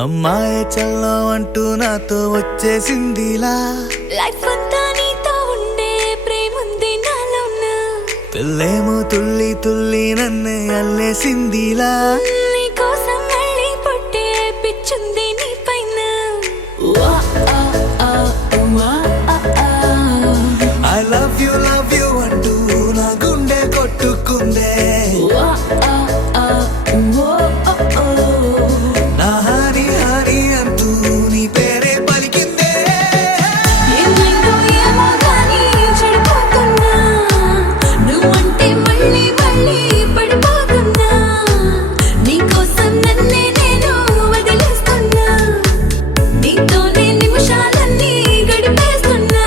అమ్మాయి చల్లో అంటూ నాతో వచ్చేసిందిలా లైఫ్ అంతా నీతో ఉండే ప్రేముంది నాలోన పిల్లేమో తుల్లి తుల్లి నన్నే అల్లేసిందిలా నీ కోసం మళ్ళీ పుట్టే పిచ్చుంది నీ పైన ఐ లవ్ యు అంటూ నా గుండె కొట్టుకుందే నా హరి హరి అంటూ నీ పేరే పలికిందే ఏమైందో ఏమో గానీ చెడిపోతున్నా నువ్వంటే మళ్ళీ మళ్ళీ పడిపోతున్నా నీకోసం నన్నే నేను వదిలేస్తున్నా నీతోనే నిమిషాలన్నీ గడిపేస్తున్నా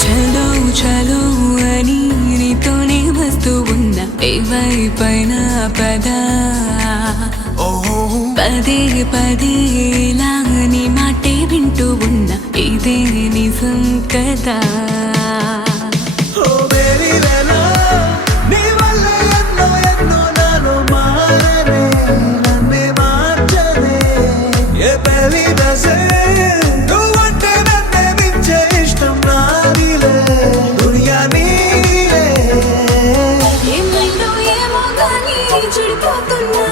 చలో చలో అని నీతోనే వస్తూ ఉన్నా ఏవైపైన పదా పదే పదే ఇలా నీ మాటే వింటూ ఉన్నా ఇదే నిజం కదా ఓ బేబీ వేలో నీ వల్ల ఎన్నో ఎన్నో నాలో మారనే నన్నే మార్చనే ఏ బేబీ బసే నువ్వంటే నన్నే మించే ఇష్టం నాదిలే దునియా నీలే ఏమైందో ఏమో గానీ చెడిపోతున్నా